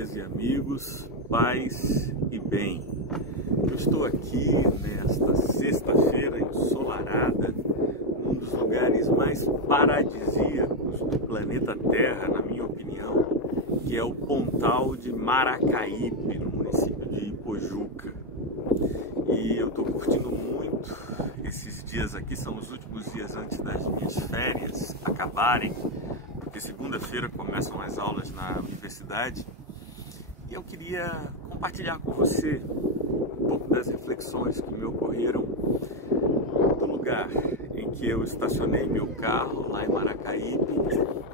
amigas e amigos, paz e bem. Eu estou aqui nesta sexta-feira ensolarada, num dos lugares mais paradisíacos do planeta Terra, na minha opinião, que é o Pontal de Maracaípe, no município de Ipojuca. E eu estou curtindo muito esses dias aqui, são os últimos dias antes das minhas férias acabarem, porque segunda-feira começam as aulas na universidade. E eu queria compartilhar com você um pouco das reflexões que me ocorreram do lugar em que eu estacionei meu carro, lá em Maracaípe,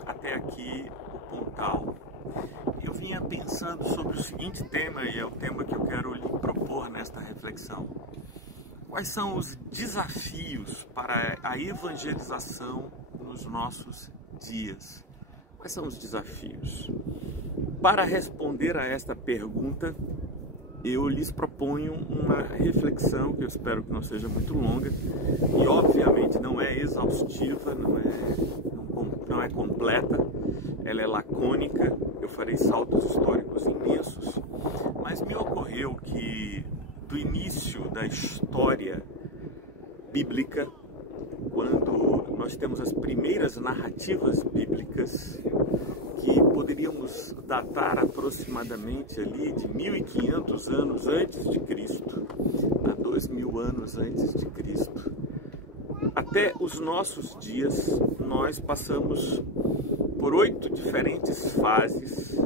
até aqui o Pontal. Eu vinha pensando sobre o seguinte tema, e é o tema que eu quero lhe propor nesta reflexão. Quais são os desafios para a evangelização nos nossos dias? Quais são os desafios? Para responder a esta pergunta, eu lhes proponho uma reflexão que eu espero que não seja muito longa e obviamente não é exaustiva, não é completa, ela é lacônica, eu farei saltos históricos imensos, mas me ocorreu que do início da história bíblica, quando nós temos as primeiras narrativas bíblicas, que poderíamos datar aproximadamente ali de 1500 anos antes de Cristo, a 2000 anos antes de Cristo, até os nossos dias, nós passamos por 8 diferentes fases,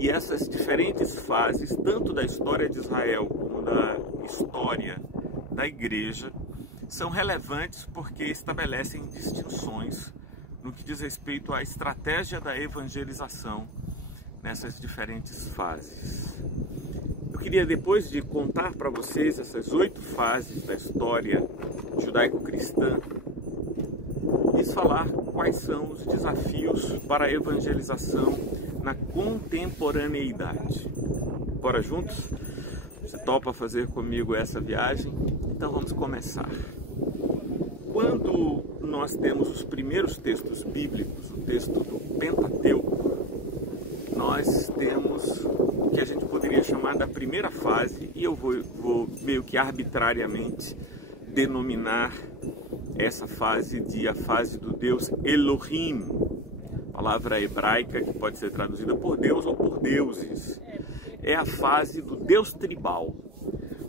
e essas diferentes fases, tanto da história de Israel como da história da igreja, são relevantes porque estabelecem distinções no que diz respeito à estratégia da evangelização nessas diferentes fases. Eu queria, depois de contar para vocês essas 8 fases da história judaico-cristã, lhes falar quais são os desafios para a evangelização na contemporaneidade. Bora juntos? Você topa fazer comigo essa viagem? Então vamos começar. Quando nós temos os primeiros textos bíblicos, o texto do Pentateuco, nós temos o que a gente poderia chamar da primeira fase, e eu vou meio que arbitrariamente denominar essa fase de a fase do Deus Elohim, palavra hebraica que pode ser traduzida por Deus ou por deuses. É a fase do Deus tribal.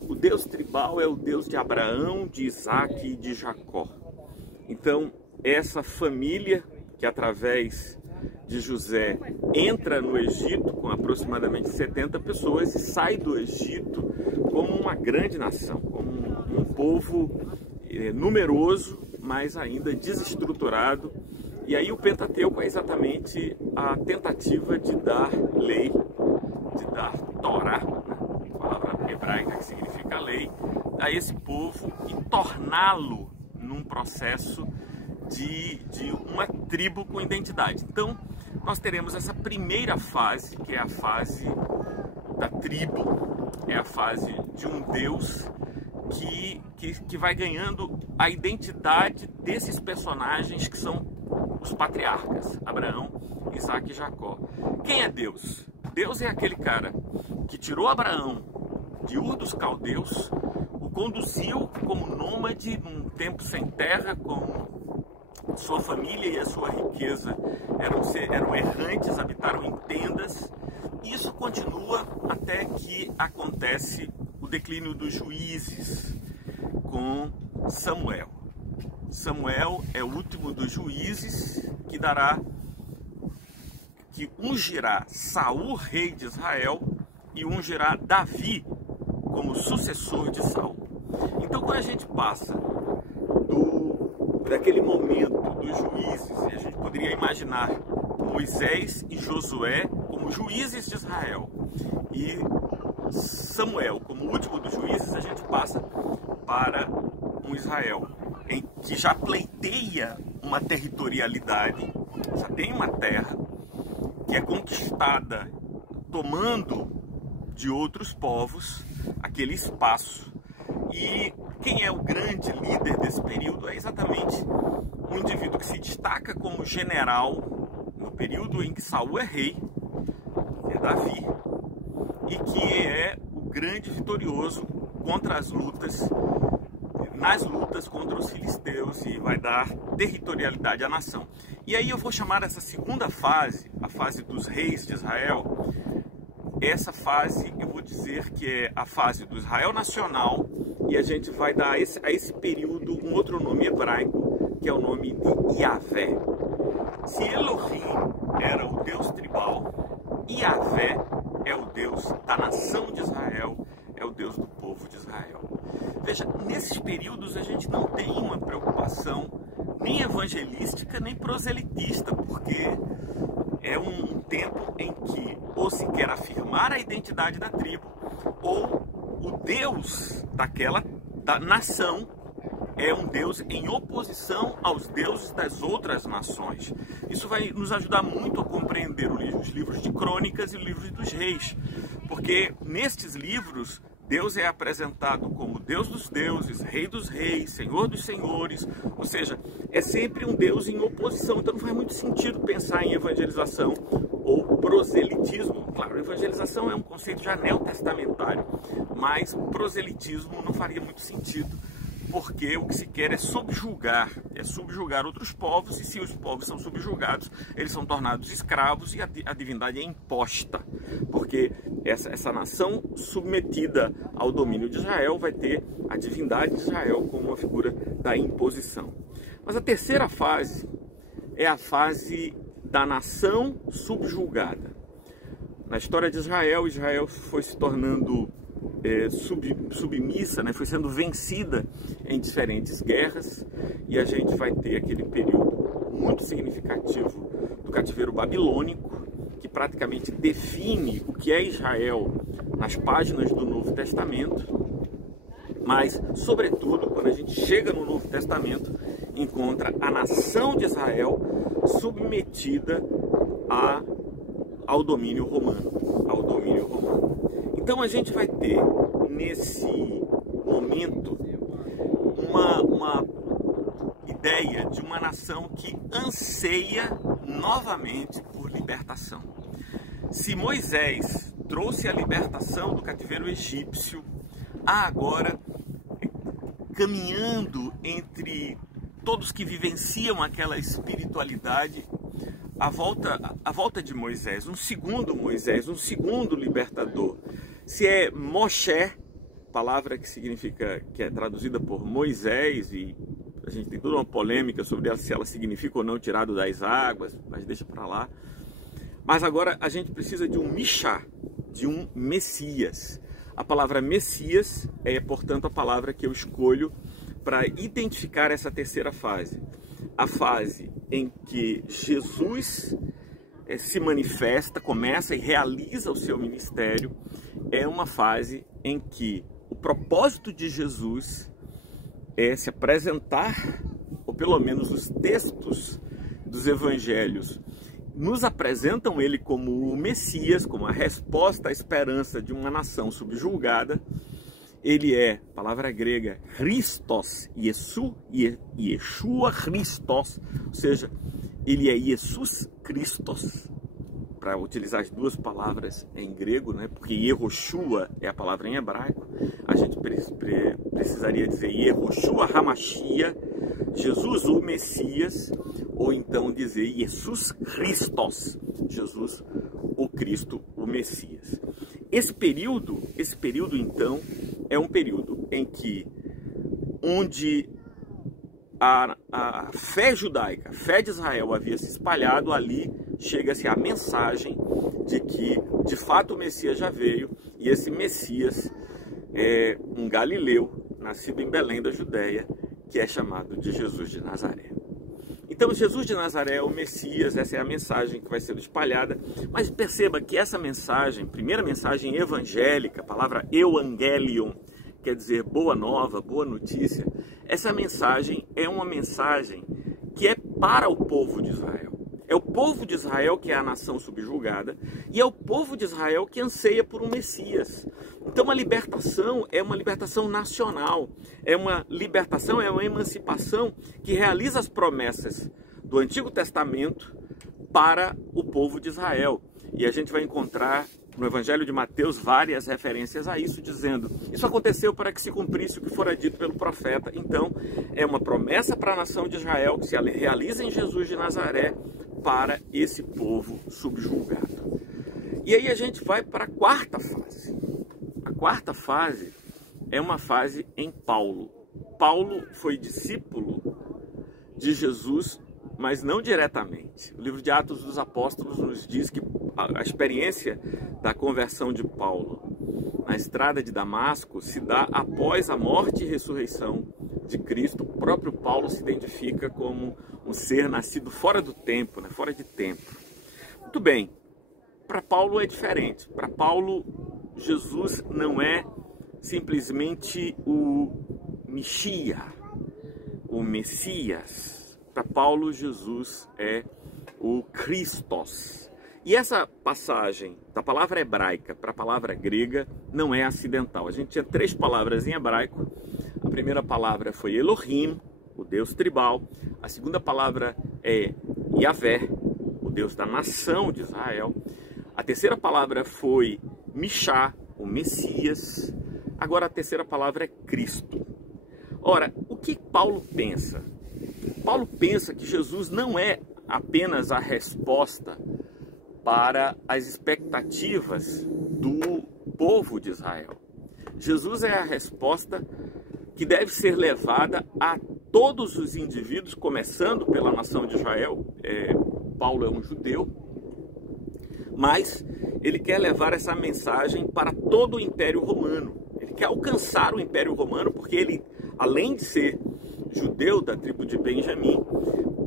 O Deus tribal é o Deus de Abraão, de Isaac e de Jacó. Então, essa família que através de José entra no Egito com aproximadamente 70 pessoas e sai do Egito como uma grande nação, como um povo numeroso, mas ainda desestruturado. E aí o Pentateuco é exatamente a tentativa de dar lei, de dar Torá, palavra hebraica que significa lei, a esse povo e torná-lo num processo de uma tribo com identidade. Então, nós teremos essa primeira fase, que é a fase da tribo, é a fase de um Deus que vai ganhando a identidade desses personagens que são os patriarcas, Abraão, Isaac e Jacó. Quem é Deus? Deus é aquele cara que tirou Abraão de Ur dos Caldeus, o conduziu como nômade num tempo sem terra, com sua família e a sua riqueza eram errantes, habitaram em tendas. Isso continua até que acontece o declínio dos juízes com Samuel. Samuel é o último dos juízes que ungirá Saul, rei de Israel, e ungirá Davi como sucessor de Saul. Então, quando a gente passa daquele momento dos juízes, e a gente poderia imaginar Moisés e Josué como juízes de Israel, e Samuel como último dos juízes, a gente passa para um Israel em que já pleiteia uma territorialidade, já tem uma terra que é conquistada tomando de outros povos aquele espaço. E quem é o grande líder desse período é exatamente um indivíduo que se destaca como general no período em que Saul é rei, é Davi, e que é o grande vitorioso contra as lutas, nas lutas contra os filisteus, e vai dar territorialidade à nação. E aí eu vou chamar essa segunda fase, a fase dos reis de Israel. Essa fase eu vou dizer que é a fase do Israel nacional, e a gente vai dar a esse período um outro nome hebraico, que é o nome de Yahvé. Se Elohim era o Deus tribal, Yahvé é o Deus da nação de Israel, é o Deus do povo de Israel. Veja, nesses períodos a gente não tem uma preocupação nem evangelística, nem proselitista, porque é um tempo em que ou se quer afirmar a identidade da tribo, ou o Deus da nação é um Deus em oposição aos deuses das outras nações. Isso vai nos ajudar muito a compreender os livros de Crônicas e os livros dos Reis, porque nestes livros Deus é apresentado como Deus dos deuses, Rei dos reis, Senhor dos senhores, ou seja, é sempre um Deus em oposição. Então não faz muito sentido pensar em evangelização ou proselitismo. Claro, evangelização é um conceito já neotestamentário, mas proselitismo não faria muito sentido, porque o que se quer é subjugar outros povos, e se os povos são subjugados, eles são tornados escravos e a divindade é imposta, porque essa nação submetida ao domínio de Israel vai ter a divindade de Israel como uma figura da imposição. Mas a terceira fase é a fase da nação subjugada. Na história de Israel, Israel foi se tornando submissa, né? Foi sendo vencida em diferentes guerras, e a gente vai ter aquele período muito significativo do cativeiro babilônico, que praticamente define o que é Israel nas páginas do Novo Testamento, mas, sobretudo, quando a gente chega no Novo Testamento, encontra a nação de Israel submetida ao domínio romano, Então a gente vai ter, nesse momento, uma ideia de uma nação que anseia novamente por libertação. Se Moisés trouxe a libertação do cativeiro egípcio, há agora, caminhando entre todos que vivenciam aquela espiritualidade, a volta de Moisés, um segundo libertador. Se é Moshe, palavra que é traduzida por Moisés, e a gente tem toda uma polêmica sobre ela, se ela significa ou não tirado das águas, mas deixa para lá. Mas agora a gente precisa de um Mishá, de um Messias. A palavra Messias é, portanto, a palavra que eu escolho para identificar essa terceira fase. A fase em que Jesus se manifesta, começa e realiza o seu ministério, é uma fase em que o propósito de Jesus é se apresentar, ou pelo menos os textos dos evangelhos nos apresentam ele como o Messias, como a resposta à esperança de uma nação subjugada. Ele é, palavra grega, Christos, Yeshua Christos, ou seja, ele é Jesus Christos, para utilizar as duas palavras em grego, né? Porque Yehoshua é a palavra em hebraico, a gente precisaria dizer Yehoshua Hamashia, Jesus o Messias, ou então dizer Jesus Christos, Jesus o Cristo, o Messias. Esse período então, é um período em que, onde a fé judaica, a fé de Israel havia se espalhado, ali chega-se a mensagem de que, de fato, o Messias já veio, e esse Messias é um galileu, nascido em Belém da Judéia, que é chamado de Jesus de Nazaré. Então, Jesus de Nazaré é o Messias, essa é a mensagem que vai sendo espalhada, mas perceba que essa mensagem, primeira mensagem evangélica, a palavra evangelion, quer dizer boa nova, boa notícia, essa mensagem é uma mensagem que é para o povo de Israel. É o povo de Israel que é a nação subjugada, e é o povo de Israel que anseia por um Messias. Então a libertação é uma libertação nacional, é uma libertação, é uma emancipação que realiza as promessas do Antigo Testamento para o povo de Israel. E a gente vai encontrar no Evangelho de Mateus várias referências a isso, dizendo: isso aconteceu para que se cumprisse o que fora dito pelo profeta. Então, é uma promessa para a nação de Israel que se realiza em Jesus de Nazaré para esse povo subjugado. E aí a gente vai para a quarta fase. A quarta fase é uma fase em Paulo. Paulo foi discípulo de Jesus, mas não diretamente. O livro de Atos dos Apóstolos nos diz que a experiência da conversão de Paulo na estrada de Damasco se dá após a morte e ressurreição de Cristo. O próprio Paulo se identifica como um ser nascido fora do tempo, né? Fora de tempo. Muito bem, para Paulo é diferente. Para Paulo, Jesus não é simplesmente o Messias, o Messias. Para Paulo, Jesus é o Christos. E essa passagem da palavra hebraica para a palavra grega não é acidental. A gente tinha 3 palavras em hebraico. A primeira palavra foi Elohim, o Deus tribal. A segunda palavra é Yahvé, o Deus da nação de Israel. A terceira palavra foi Mishá, o Messias. Agora a terceira palavra é Cristo. Ora, o que Paulo pensa? Paulo pensa que Jesus não é apenas a resposta para as expectativas do povo de Israel. Jesus é a resposta que deve ser levada a todos os indivíduos, começando pela nação de Israel. Paulo é um judeu, mas ele quer levar essa mensagem para todo o Império Romano. Ele quer alcançar o Império Romano, porque ele, além de ser judeu da tribo de Benjamim,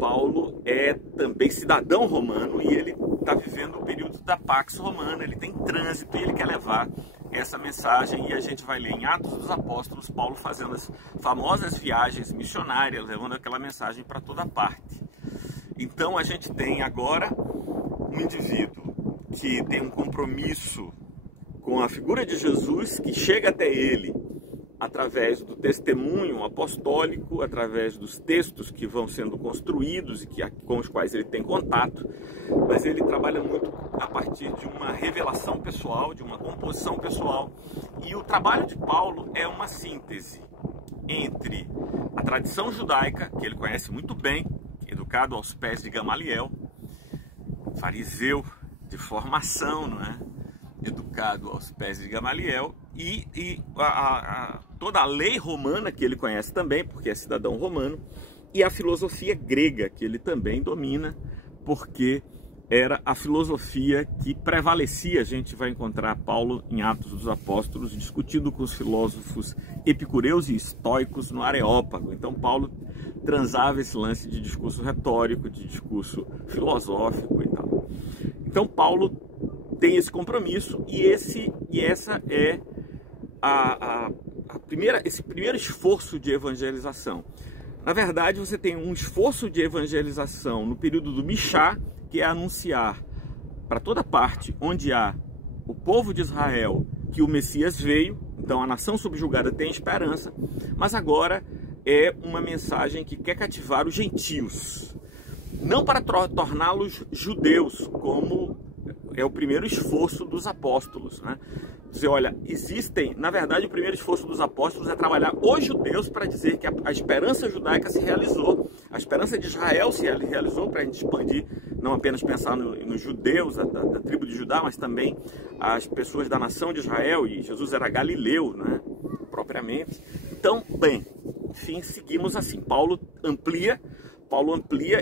Paulo é também cidadão romano e ele está vivendo o período da Pax Romana, ele tem trânsito e ele quer levar essa mensagem. E a gente vai ler em Atos dos Apóstolos, Paulo fazendo as famosas viagens missionárias, levando aquela mensagem para toda parte. Então a gente tem agora um indivíduo que tem um compromisso com a figura de Jesus, que chega até ele através do testemunho apostólico, através dos textos que vão sendo construídos e com os quais ele tem contato, mas ele trabalha muito a partir de uma revelação pessoal, de uma composição pessoal. E o trabalho de Paulo é uma síntese entre a tradição judaica, que ele conhece muito bem, educado aos pés de Gamaliel, fariseu de formação, não é? Educado aos pés de Gamaliel, e toda a lei romana que ele conhece também, porque é cidadão romano, e a filosofia grega que ele também domina, porque era a filosofia que prevalecia. A gente vai encontrar Paulo em Atos dos Apóstolos discutindo com os filósofos epicureus e estoicos no Areópago. Então Paulo transava esse lance de discurso retórico, de discurso filosófico e tal. Então Paulo tem esse compromisso e essa é esse primeiro esforço de evangelização. Na verdade, você tem um esforço de evangelização no período do Mishá, que é anunciar para toda parte onde há o povo de Israel que o Messias veio. Então a nação subjugada tem esperança, mas agora é uma mensagem que quer cativar os gentios, não para torná-los judeus, como é o primeiro esforço dos apóstolos, né? Dizer, olha, na verdade o primeiro esforço dos apóstolos é trabalhar os judeus para dizer que a esperança judaica se realizou, a esperança de Israel se realizou, para a gente expandir, não apenas pensar nos judeus da tribo de Judá, mas também as pessoas da nação de Israel, e Jesus era galileu, né, propriamente. Então, bem, enfim, seguimos assim. Paulo amplia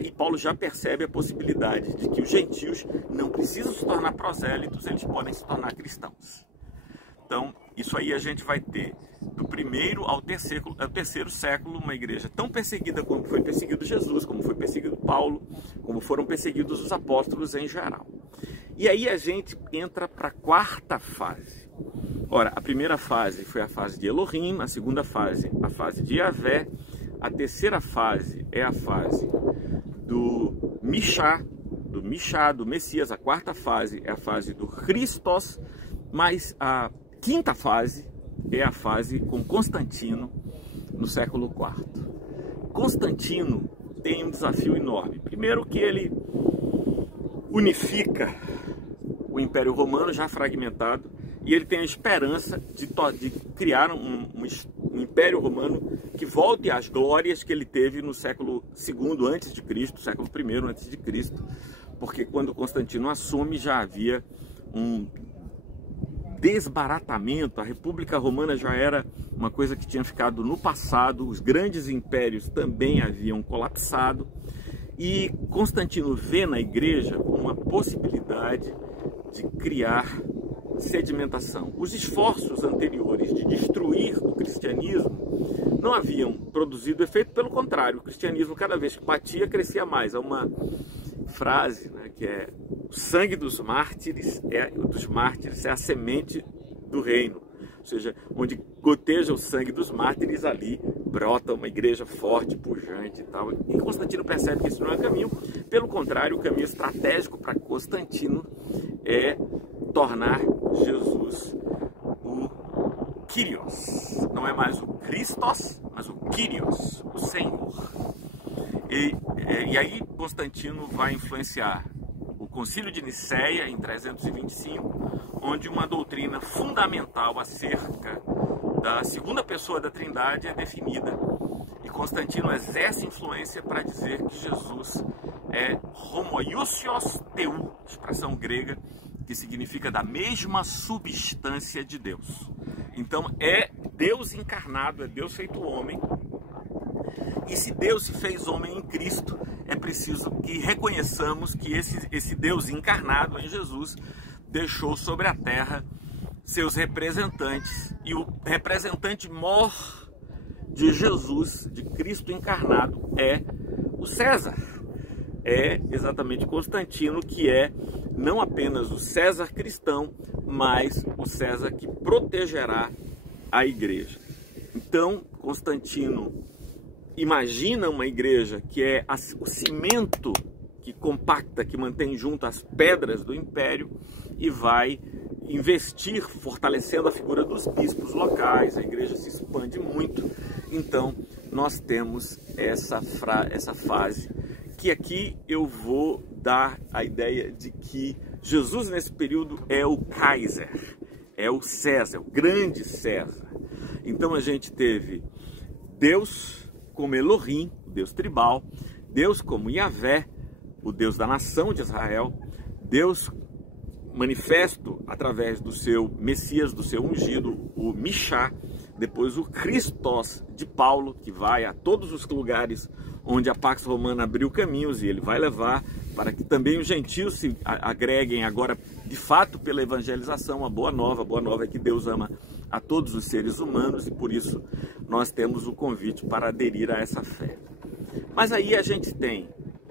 e Paulo já percebe a possibilidade de que os gentios não precisam se tornar prosélitos, eles podem se tornar cristãos. Então, isso aí a gente vai ter do primeiro ao terceiro século uma igreja tão perseguida como foi perseguido Jesus, como foi perseguido Paulo, como foram perseguidos os apóstolos em geral. E aí a gente entra para a quarta fase. Ora, a primeira fase foi a fase de Elohim, a segunda fase, a fase de Yahvé, a terceira fase é a fase do Mishá, do Messias, a quarta fase é a fase do Christos, mas a quinta fase é a fase com Constantino no século IV. Constantino tem um desafio enorme. Primeiro que ele unifica o Império Romano já fragmentado, e ele tem a esperança de criar um Império Romano que volte às glórias que ele teve no século II a.C., século I a.C., porque quando Constantino assume já havia um desbaratamento, a República Romana já era uma coisa que tinha ficado no passado, os grandes impérios também haviam colapsado, e Constantino vê na igreja uma possibilidade de criar sedimentação. Os esforços anteriores de destruir o cristianismo não haviam produzido efeito, pelo contrário, o cristianismo cada vez que batia crescia mais. Há uma frase, né, que é: o sangue dos mártires é a semente do reino. Ou seja, onde goteja o sangue dos mártires, ali brota uma igreja forte, pujante e tal. E Constantino percebe que isso não é o caminho. Pelo contrário, o caminho estratégico para Constantino é tornar Jesus o Kyrios. Não é mais o Christos, mas o Kyrios, o Senhor. E aí Constantino vai influenciar o Concílio de Nicéia, em 325, onde uma doutrina fundamental acerca da segunda pessoa da Trindade é definida. E Constantino exerce influência para dizer que Jesus é homoiousios theou, expressão grega que significa da mesma substância de Deus. Então é Deus encarnado, é Deus feito homem. E se Deus se fez homem em Cristo, é preciso que reconheçamos que esse Deus encarnado em Jesus deixou sobre a terra seus representantes. E o representante mor de Jesus, de Cristo encarnado, é o César. É exatamente Constantino, que é não apenas o César cristão, mas o César que protegerá a igreja. Então, Constantino imagina uma igreja que é o cimento que compacta, que mantém junto as pedras do império, e vai investir fortalecendo a figura dos bispos locais. A igreja se expande muito. Então nós temos essa fase, que aqui eu vou dar a ideia de que Jesus nesse período é o Kaiser, é o César, o grande César. Então a gente teve Deus como Elohim, o Deus tribal, Deus como Yahvé, o Deus da nação de Israel, Deus manifesto através do seu Messias, do seu ungido, o Mishá, depois o Christos de Paulo, que vai a todos os lugares onde a Pax Romana abriu caminhos, e ele vai levar para que também os gentios se agreguem agora, de fato, pela evangelização, a boa nova é que Deus ama a todos os seres humanos, e por isso nós temos o convite para aderir a essa fé. Mas aí a gente tem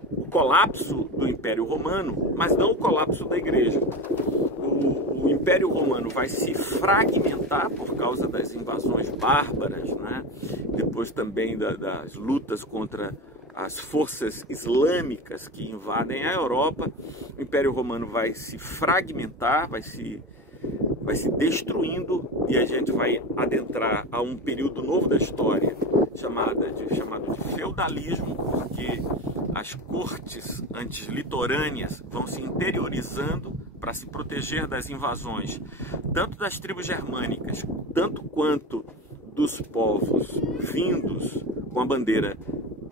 o colapso do Império Romano, mas não o colapso da igreja. O Império Romano vai se fragmentar por causa das invasões bárbaras, né? Depois também das lutas contra as forças islâmicas que invadem a Europa. O Império Romano vai se fragmentar, vai se destruindo, e a gente vai adentrar a um período novo da história chamado de feudalismo, porque as cortes antilitorâneas vão se interiorizando para se proteger das invasões, tanto das tribos germânicas, tanto quanto dos povos vindos com a bandeira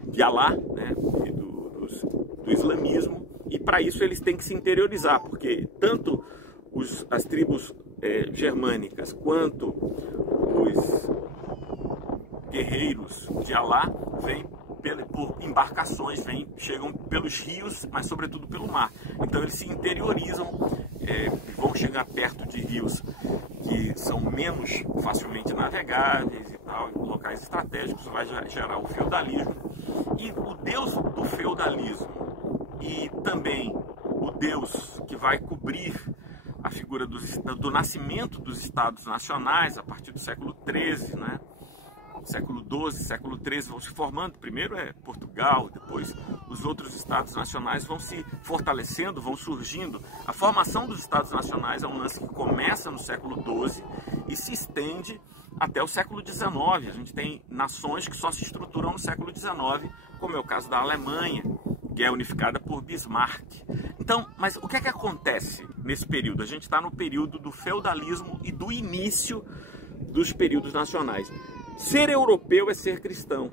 de Alá, né, do islamismo, e para isso eles têm que se interiorizar, porque tanto as tribos germânicas quanto os guerreiros de Alá vêm por embarcações, chegam pelos rios, mas sobretudo pelo mar. Então eles se interiorizam, vão chegar perto de rios que são menos facilmente navegáveis e tal, locais estratégicos, vai gerar o feudalismo. E o Deus do feudalismo e também o Deus que vai cobrir a figura do nascimento dos estados nacionais a partir do século XIII, né? Século XII, século XIII vão se formando. Primeiro é Portugal, depois os outros estados nacionais vão se fortalecendo, vão surgindo. A formação dos estados nacionais é um lance que começa no século XII e se estende até o século XIX. A gente tem nações que só se estruturam no século XIX, como é o caso da Alemanha, que é unificada por Bismarck. Então, mas o que é que acontece nesse período? A gente está no período do feudalismo e do início dos períodos nacionais. Ser europeu é ser cristão.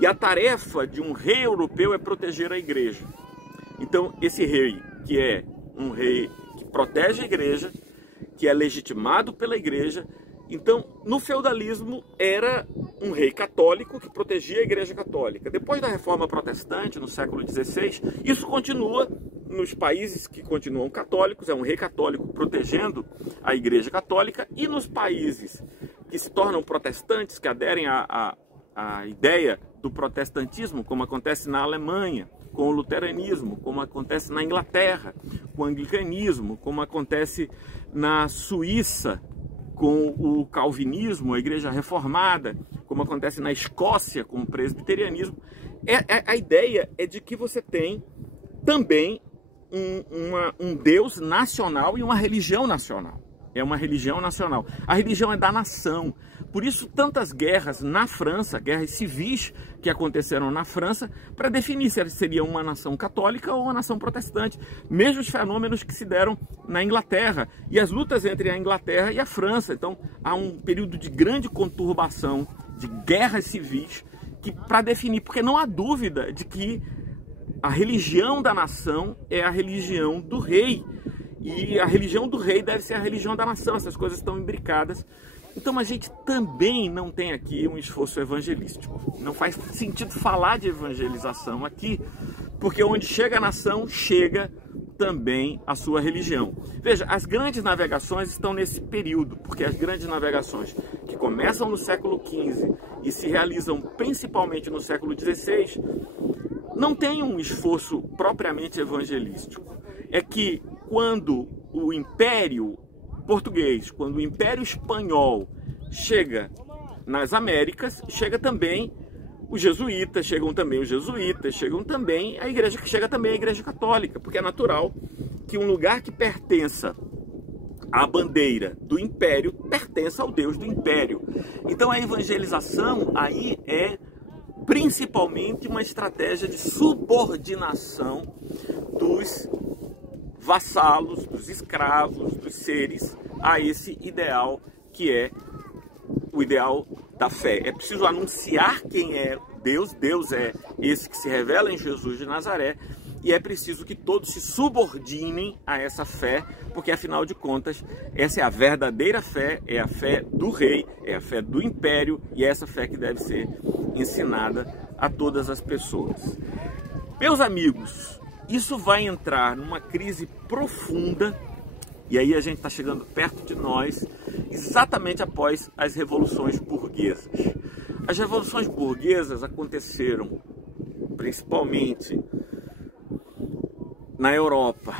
E a tarefa de um rei europeu é proteger a igreja. Então, esse rei, que é um rei que protege a igreja, que é legitimado pela igreja, então, no feudalismo, era um rei católico que protegia a igreja católica. Depois da Reforma Protestante, no século XVI, isso continua nos países que continuam católicos, é um rei católico protegendo a igreja católica, e nos países que se tornam protestantes, que aderem à ideia do protestantismo, como acontece na Alemanha, com o luteranismo, como acontece na Inglaterra, com o anglicanismo, como acontece na Suíça, com o calvinismo, a igreja reformada, como acontece na Escócia, com o presbiterianismo. A ideia é de que você tem também um Deus nacional e uma religião nacional. É uma religião nacional. A religião é da nação. Por isso, tantas guerras na França, guerras civis que aconteceram na França, para definir se seria uma nação católica ou uma nação protestante. Mesmos fenômenos que se deram na Inglaterra e as lutas entre a Inglaterra e a França. Então, há um período de grande conturbação, de guerras civis, para definir, porque não há dúvida de que a religião da nação é a religião do rei. E a religião do rei deve ser a religião da nação. Essas coisas estão imbricadas. Então a gente também não tem aqui um esforço evangelístico. Não faz sentido falar de evangelização aqui, porque onde chega a nação, chega também a sua religião. Veja, as grandes navegações estão nesse período, porque as grandes navegações que começam no século XV e se realizam principalmente no século XVI, não tem um esforço propriamente evangelístico. É que quando o Império Português, quando o Império Espanhol chega nas Américas, chega também os jesuítas, chegam também a igreja, chega também a Igreja Católica, porque é natural que um lugar que pertença à bandeira do Império pertença ao Deus do Império. Então a evangelização aí é principalmente uma estratégia de subordinação dos vassalos, dos escravos, dos seres a esse ideal que é o ideal da fé. É preciso anunciar quem é Deus. Deus é esse que se revela em Jesus de Nazaré, e é preciso que todos se subordinem a essa fé, porque afinal de contas essa é a verdadeira fé, é a fé do rei, é a fé do império, e é essa fé que deve ser ensinada a todas as pessoas. Meus amigos, isso vai entrar numa crise profunda, e aí a gente está chegando perto de nós, exatamente após as revoluções burguesas. As revoluções burguesas aconteceram principalmente na Europa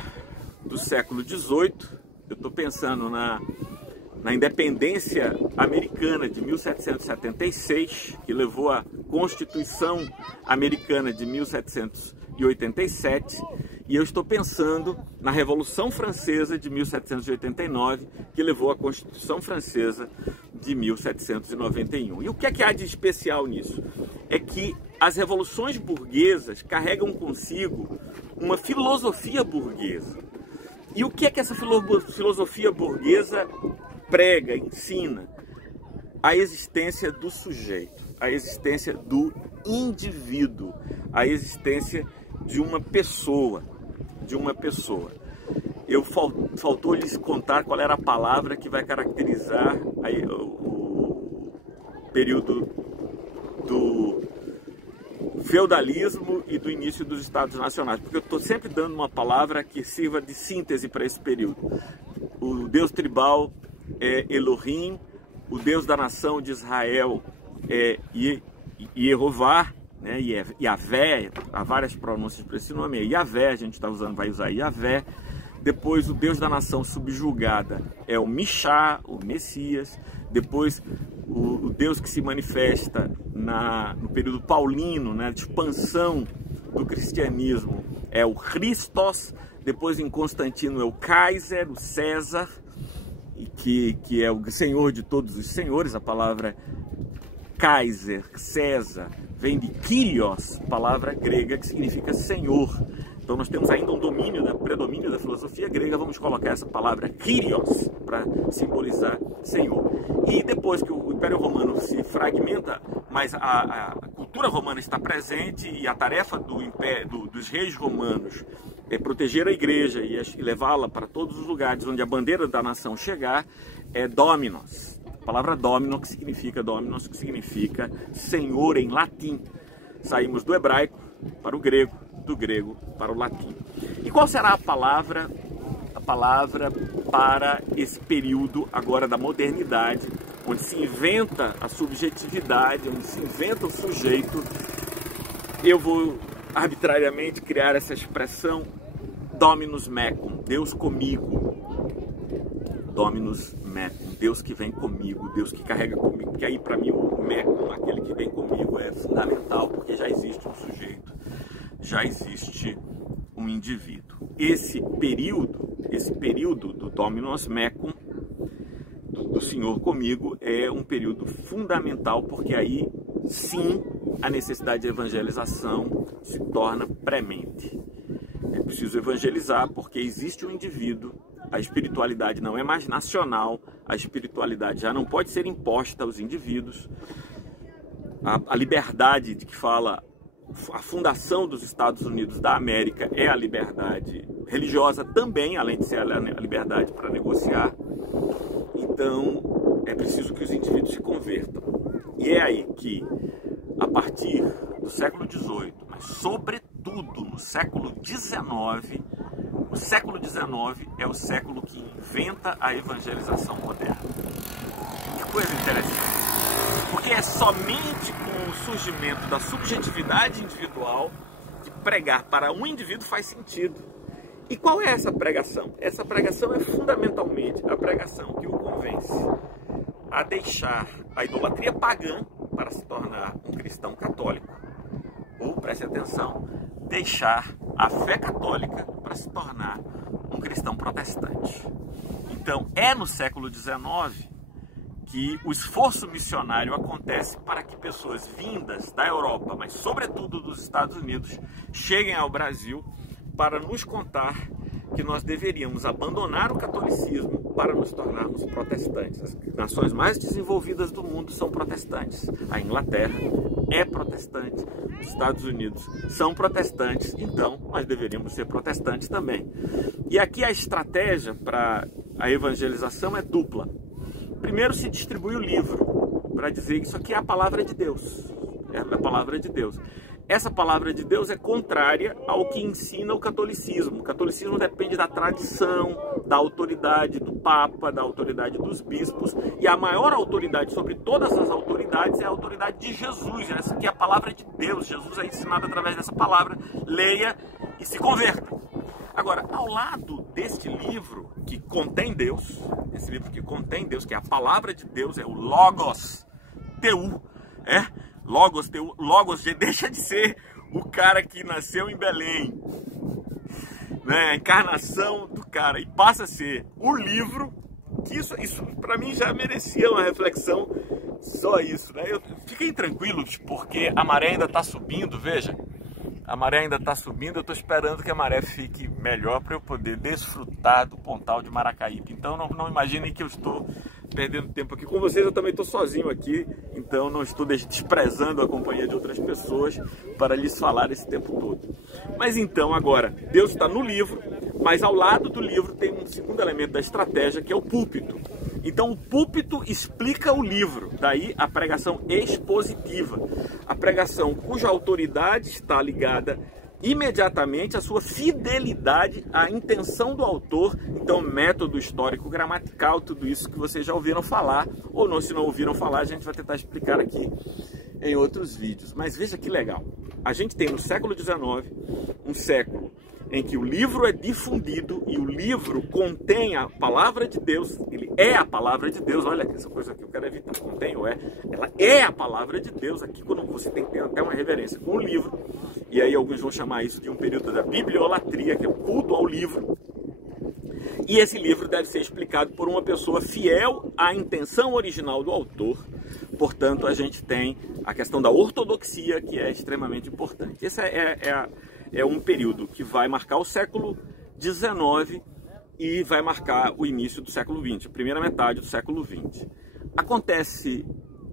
do século XVIII. Eu estou pensando na independência americana de 1776, que levou à Constituição Americana de 1787, e eu estou pensando na Revolução Francesa de 1789, que levou à Constituição Francesa de 1791. E o que é que há de especial nisso? É que as revoluções burguesas carregam consigo uma filosofia burguesa. E o que é que essa filosofia burguesa prega, ensina? A existência do sujeito, a existência do indivíduo, a existência de uma pessoa, Faltou lhes contar qual era a palavra que vai caracterizar o período do feudalismo e do início dos Estados Nacionais, porque eu estou sempre dando uma palavra que sirva de síntese para esse período. O Deus tribal é Elohim, o Deus da nação de Israel é Yehová, né? Yavé, há várias pronúncias para esse nome, é Yavé, a gente vai usar Yavé. Depois o Deus da nação subjugada é o Mishá, o Messias. Depois o Deus que se manifesta no período paulino, né, de expansão do cristianismo, é o Christos. Depois em Constantino é o Kaiser, o César, que é o Senhor de todos os senhores. A palavra Kaiser, César, vem de Kyrios, palavra grega que significa Senhor. Então nós temos ainda um predomínio da filosofia grega, vamos colocar essa palavra Kyrios para simbolizar Senhor. E depois que o Império Romano se fragmenta, mas a cultura romana está presente e a tarefa dos reis romanos é proteger a igreja e levá-la para todos os lugares onde a bandeira da nação chegar, é Dominos. A palavra Dominos, que significa Senhor em latim. Saímos do hebraico para o grego, do grego para o latim. E qual será a palavra para esse período agora da modernidade, onde se inventa a subjetividade, onde se inventa o sujeito? Eu vou arbitrariamente criar essa expressão Dominus mecum, Deus comigo. Dominus mecum, Deus que vem comigo, Deus que carrega comigo. Porque aí para mim o mecum, aquele que vem comigo, é fundamental, porque já existe um sujeito, já existe um indivíduo. Esse período do Dominus mecum, do Senhor comigo, é um período fundamental, porque aí sim a necessidade de evangelização se torna premente. É preciso evangelizar porque existe um indivíduo, a espiritualidade não é mais nacional, a espiritualidade já não pode ser imposta aos indivíduos. A liberdade de que fala a fundação dos Estados Unidos da América é a liberdade religiosa também, além de ser a liberdade para negociar. Então, é preciso que os indivíduos se convertam. E é aí que, a partir do século XVIII, mas sobretudo no século XIX, o século XIX é o século que inventa a evangelização moderna. Que coisa interessante. Porque é somente com o surgimento da subjetividade individual que pregar para um indivíduo faz sentido. E qual é essa pregação? Essa pregação é fundamentalmente a pregação que o convence a deixar a idolatria pagã para se tornar um cristão católico. Ou, preste atenção, deixar a fé católica para se tornar um cristão protestante. Então, é no século XIX que o esforço missionário acontece para que pessoas vindas da Europa, mas sobretudo dos Estados Unidos, cheguem ao Brasil para nos contar que nós deveríamos abandonar o catolicismo para nos tornarmos protestantes. As nações mais desenvolvidas do mundo são protestantes. A Inglaterra é protestante, os Estados Unidos são protestantes, então nós deveríamos ser protestantes também. E aqui a estratégia para a evangelização é dupla. Primeiro se distribui o livro, para dizer que isso aqui é a palavra de Deus. É a palavra de Deus. Essa palavra de Deus é contrária ao que ensina o catolicismo. O catolicismo depende da tradição, da autoridade do Papa, da autoridade dos bispos. E a maior autoridade sobre todas as autoridades é a autoridade de Jesus. Essa aqui é a palavra de Deus. Jesus é ensinado através dessa palavra. Leia e se converta. Agora, ao lado deste livro que contém Deus, esse livro que contém Deus, que é a palavra de Deus, é o Logos Teu, Logos Teu, Logos deixa de ser o cara que nasceu em Belém, né? A encarnação do cara, e passa a ser o livro, que isso para mim já merecia uma reflexão, só isso, né? Fiquem tranquilos, porque a maré ainda está subindo, veja. A maré ainda está subindo, eu estou esperando que a maré fique melhor para eu poder desfrutar do Pontal de Maracaípe. Então não imaginem que eu estou perdendo tempo aqui com vocês, eu também estou sozinho aqui, então não estou desprezando a companhia de outras pessoas para lhes falar esse tempo todo. Mas então agora, Deus está no livro, mas ao lado do livro tem um segundo elemento da estratégia, que é o púlpito. Então o púlpito explica o livro, daí a pregação expositiva, a pregação cuja autoridade está ligada imediatamente à sua fidelidade à intenção do autor. Então método histórico gramatical, tudo isso que vocês já ouviram falar, ou não, se não ouviram falar, a gente vai tentar explicar aqui em outros vídeos. Mas veja que legal, a gente tem no século XIX, um século em que o livro é difundido e o livro contém a palavra de Deus, ele é a palavra de Deus. Olha essa coisa que eu quero evitar, contém ou é, ela é a palavra de Deus. Aqui quando você tem que ter até uma reverência com o livro, e aí alguns vão chamar isso de um período da bibliolatria, que é o culto ao livro. E esse livro deve ser explicado por uma pessoa fiel à intenção original do autor. Portanto, a gente tem a questão da ortodoxia, que é extremamente importante. Essa é é um período que vai marcar o século XIX e vai marcar o início do século XX, a primeira metade do século XX. Acontece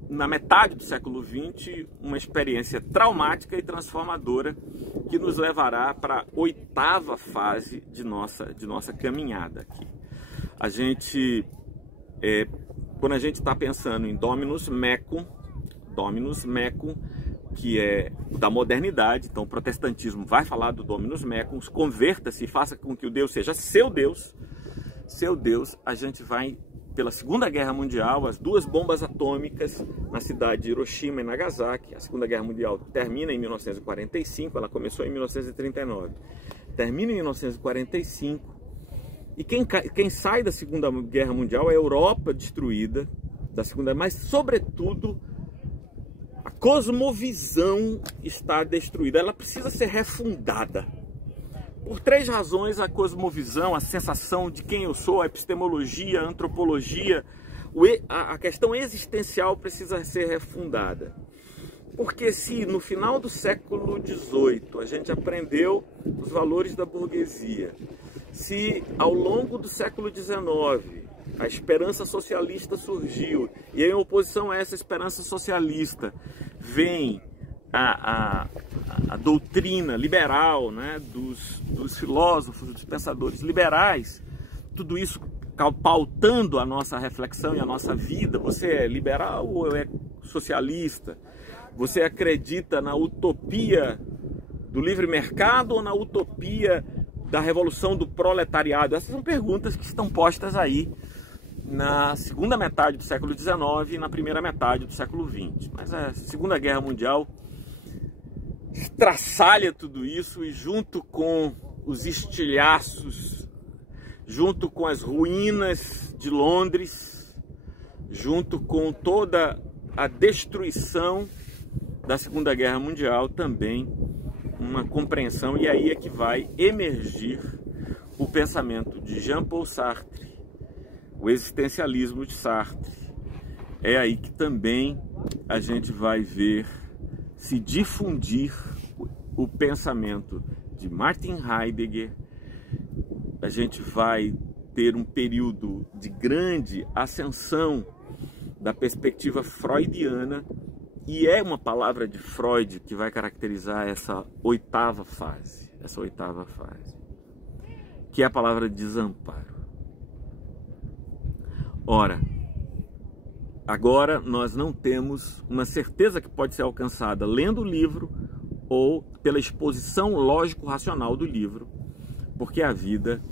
na metade do século XX uma experiência traumática e transformadora que nos levará para a 8ª fase de nossa caminhada aqui. Quando a gente está pensando em Dominus Mecum, que é da modernidade, então o protestantismo vai falar do Dominus Mecum, converta-se e faça com que o Deus seja seu Deus, a gente vai pela Segunda Guerra Mundial, as 2 bombas atômicas na cidade de Hiroshima e Nagasaki. A Segunda Guerra Mundial termina em 1945, ela começou em 1939. Termina em 1945, e quem sai da Segunda Guerra Mundial é a Europa destruída, mas sobretudo a cosmovisão está destruída, ela precisa ser refundada. Por 3 razões: a cosmovisão, a sensação de quem eu sou, a epistemologia, a antropologia, a questão existencial precisa ser refundada. Porque se no final do século XVIII a gente aprendeu os valores da burguesia, se ao longo do século XIX a esperança socialista surgiu, e em oposição a essa esperança socialista vem a doutrina liberal, né, dos filósofos, dos pensadores liberais, tudo isso pautando a nossa reflexão e a nossa vida. Você é liberal ou é socialista? Você acredita na utopia do livre mercado ou na utopia da revolução do proletariado? Essas são perguntas que estão postas aí na segunda metade do século XIX e na primeira metade do século XX. Mas a Segunda Guerra Mundial estraçalha tudo isso, e junto com os estilhaços, junto com as ruínas de Londres, junto com toda a destruição da Segunda Guerra Mundial, também uma compreensão, e aí é que vai emergir o pensamento de Jean-Paul Sartre, o existencialismo de Sartre. É aí que também a gente vai ver se difundir o pensamento de Martin Heidegger. A gente vai ter um período de grande ascensão da perspectiva freudiana, e é uma palavra de Freud que vai caracterizar essa 8ª fase, que é a palavra desamparo. Ora, agora nós não temos uma certeza que pode ser alcançada lendo o livro ou pela exposição lógico-racional do livro, porque a vida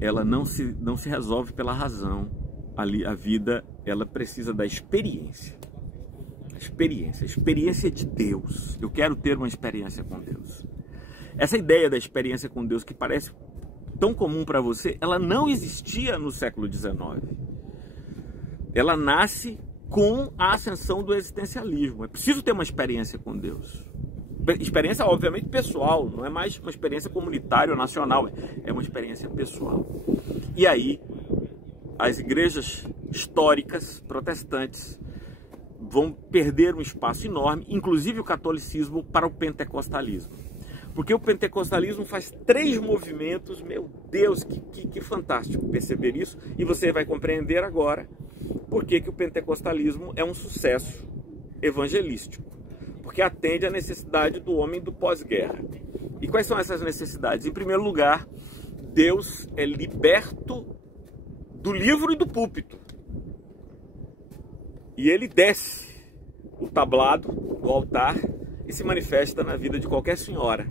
ela não se resolve pela razão. A vida ela precisa da experiência. A experiência de Deus. Eu quero ter uma experiência com Deus. Essa ideia da experiência com Deus, que parece tão comum para você, ela não existia no século XIX. Ela nasce com a ascensão do existencialismo. É preciso ter uma experiência com Deus. Experiência, obviamente, pessoal, não é mais uma experiência comunitária ou nacional, é uma experiência pessoal. E aí, as igrejas históricas protestantes vão perder um espaço enorme, inclusive o catolicismo, para o pentecostalismo. Porque o pentecostalismo faz 3 movimentos, meu Deus, que fantástico perceber isso, e você vai compreender agora por que o pentecostalismo é um sucesso evangelístico. Porque atende à necessidade do homem do pós-guerra. E quais são essas necessidades? Em primeiro lugar, Deus é liberto do livro e do púlpito. E ele desce o tablado do altar e se manifesta na vida de qualquer senhora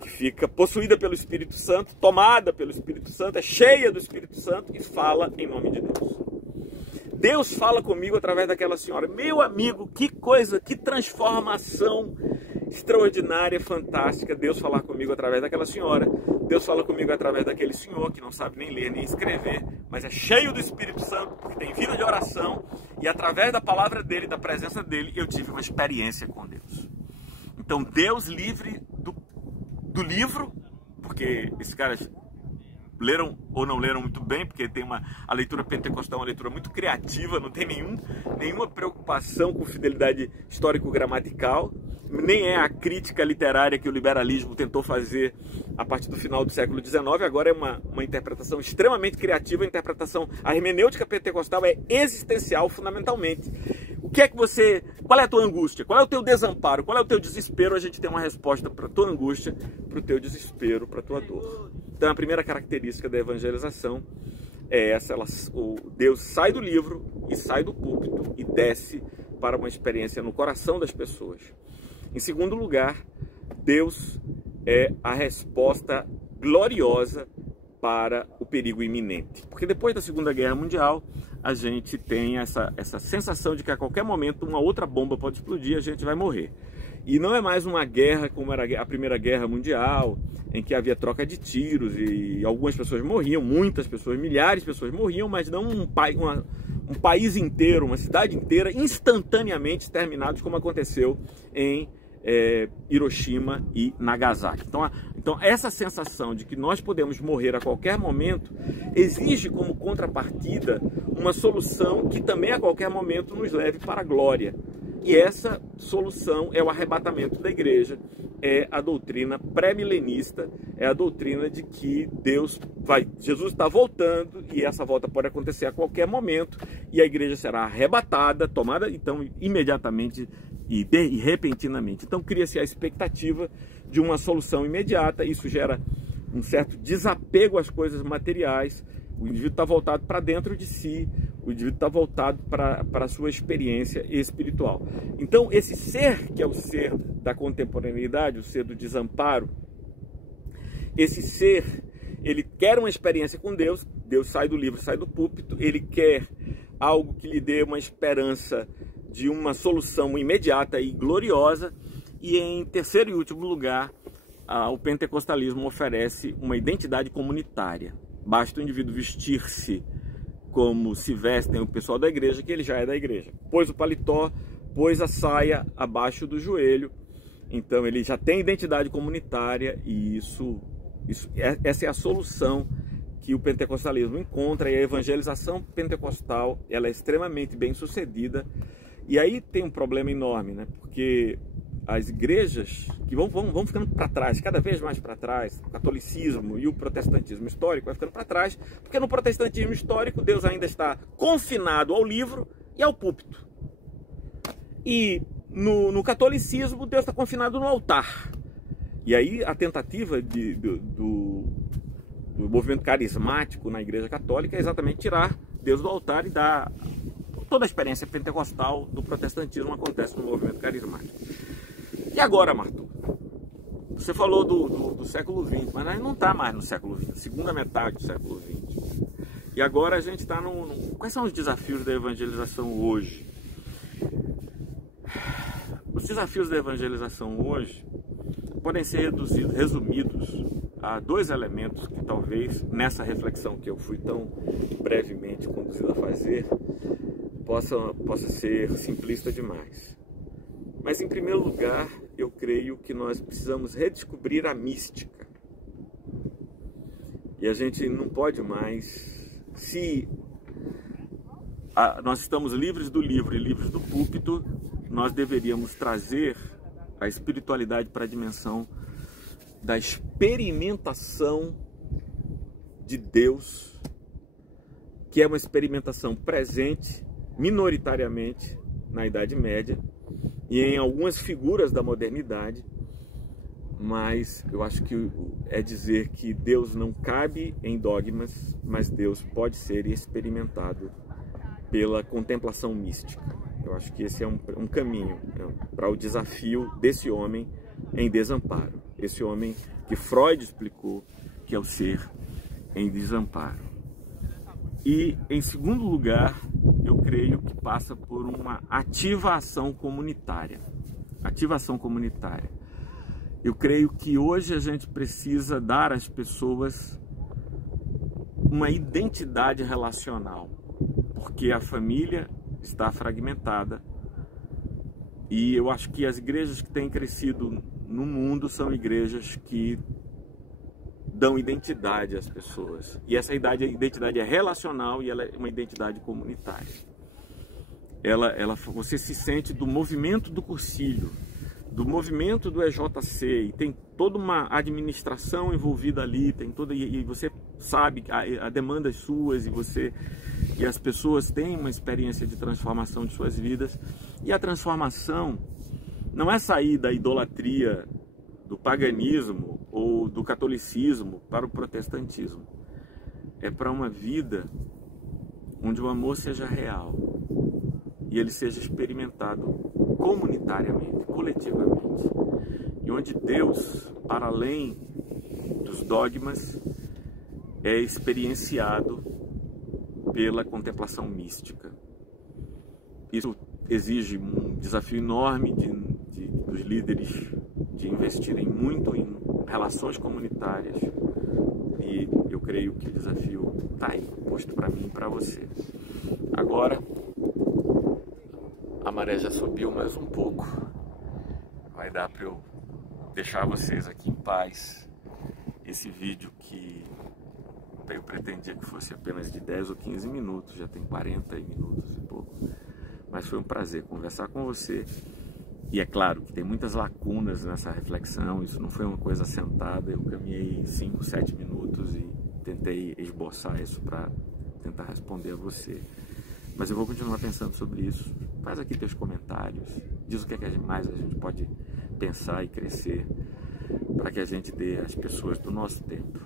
que fica possuída pelo Espírito Santo, tomada pelo Espírito Santo, é cheia do Espírito Santo e fala em nome de Deus. Deus fala comigo através daquela senhora. Meu amigo, que coisa, que transformação extraordinária, fantástica. Deus falar comigo através daquela senhora. Deus fala comigo através daquele senhor que não sabe nem ler nem escrever, mas é cheio do Espírito Santo, porque tem vida de oração, e através da palavra dele, da presença dele, eu tive uma experiência com Deus. Então, Deus livre do livro, porque esses caras leram ou não leram muito bem, porque tem a leitura pentecostal é uma leitura muito criativa, não tem nenhuma preocupação com fidelidade histórico-gramatical, nem é a crítica literária que o liberalismo tentou fazer a partir do final do século XIX, agora é uma interpretação extremamente criativa, a hermenêutica pentecostal é existencial fundamentalmente. Qual é a tua angústia? Qual é o teu desamparo? Qual é o teu desespero? A gente tem uma resposta para a tua angústia, para o teu desespero, para a tua dor. Então a primeira característica da evangelização é essa, o Deus sai do livro e sai do púlpito e desce para uma experiência no coração das pessoas. Em segundo lugar, Deus é a resposta gloriosa para o perigo iminente. Porque depois da Segunda Guerra Mundial, a gente tem essa sensação de que a qualquer momento uma outra bomba pode explodir e a gente vai morrer. E não é mais uma guerra como era a Primeira Guerra Mundial, em que havia troca de tiros e algumas pessoas morriam, muitas pessoas, milhares de pessoas morriam, mas não um país inteiro, uma cidade inteira, instantaneamente exterminados, como aconteceu em Hiroshima e Nagasaki. Então essa sensação de que nós podemos morrer a qualquer momento exige como contrapartida uma solução que também a qualquer momento nos leve para a glória. E essa solução é o arrebatamento da igreja, é a doutrina pré-milenista, é a doutrina de que Jesus está voltando e essa volta pode acontecer a qualquer momento e a igreja será arrebatada, tomada então imediatamente e repentinamente. Então cria-se a expectativa de uma solução imediata, isso gera um certo desapego às coisas materiais, o indivíduo está voltado para dentro de si, o indivíduo está voltado para a sua experiência espiritual. Então esse ser, que é o ser da contemporaneidade, o ser do desamparo, esse ser, ele quer uma experiência com Deus, Deus sai do livro, sai do púlpito, ele quer algo que lhe dê uma esperança de uma solução imediata e gloriosa, e em terceiro e último lugar, o pentecostalismo oferece uma identidade comunitária. Basta o indivíduo vestir-se como se vestem o pessoal da igreja, que ele já é da igreja. Pôs o paletó, pôs a saia abaixo do joelho, então ele já tem identidade comunitária e essa é a solução que o pentecostalismo encontra, e a evangelização pentecostal ela é extremamente bem sucedida. E aí tem um problema enorme, né? Porque as igrejas que vão ficando para trás, cada vez mais para trás, o catolicismo e o protestantismo histórico vai ficando para trás, porque no protestantismo histórico Deus ainda está confinado ao livro e ao púlpito. E no catolicismo Deus está confinado no altar. E aí a tentativa do movimento carismático na igreja católica é exatamente tirar Deus do altar e dar... Toda a experiência pentecostal do protestantismo acontece no movimento carismático. E agora, Martu? Você falou do século XX, mas nós não está mais no século XX, segunda metade do século XX. E agora a gente está Quais são os desafios da evangelização hoje? Os desafios da evangelização hoje podem ser resumidos a dois elementos que talvez, nessa reflexão que eu fui tão brevemente conduzido a fazer, possa ser simplista demais. Mas, em primeiro lugar, eu creio que nós precisamos redescobrir a mística. E a gente não pode mais, nós estamos livres do livro e livres do púlpito, nós deveríamos trazer a espiritualidade para a dimensão da experimentação de Deus, que é uma experimentação presente, minoritariamente, na Idade Média e em algumas figuras da modernidade, mas eu acho que é dizer que Deus não cabe em dogmas, mas Deus pode ser experimentado pela contemplação mística. Eu acho que esse é um caminho para o desafio desse homem em desamparo, esse homem que Freud explicou que é o ser em desamparo. E, em segundo lugar, eu creio que passa por uma ativa ação comunitária. Ativação comunitária. Eu creio que hoje a gente precisa dar às pessoas uma identidade relacional, porque a família está fragmentada e eu acho que as igrejas que têm crescido no mundo são igrejas que dão identidade às pessoas. E essa identidade é relacional e ela é uma identidade comunitária. Você se sente do movimento do cursilho, do movimento do EJC, e tem toda uma administração envolvida ali, tem toda, e você sabe a demandas suas, e as pessoas têm uma experiência de transformação de suas vidas, e a transformação não é sair da idolatria, do paganismo ou do catolicismo para o protestantismo, é para uma vida onde o amor seja real e ele seja experimentado comunitariamente, coletivamente, e onde Deus, para além dos dogmas, é experienciado pela contemplação mística. Isso exige um desafio enorme dos líderes de investirem muito em relações comunitárias, e eu creio que o desafio está aí, posto para mim e para você. Agora, a maré já subiu mais um pouco, vai dar para eu deixar vocês aqui em paz. Esse vídeo que eu pretendia que fosse apenas de 10 ou 15 minutos, já tem 40 minutos e pouco, mas foi um prazer conversar com você. E é claro que tem muitas lacunas nessa reflexão, isso não foi uma coisa sentada, eu caminhei 5, 7 minutos e tentei esboçar isso para tentar responder a você. Mas eu vou continuar pensando sobre isso. Faz aqui teus comentários, diz o que é que mais a gente pode pensar e crescer para que a gente dê às pessoas do nosso tempo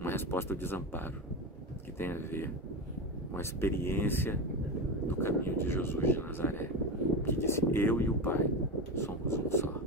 uma resposta ao desamparo que tem a ver com a experiência do caminho de Jesus de Nazaré, que disse: eu e o Pai somos um só.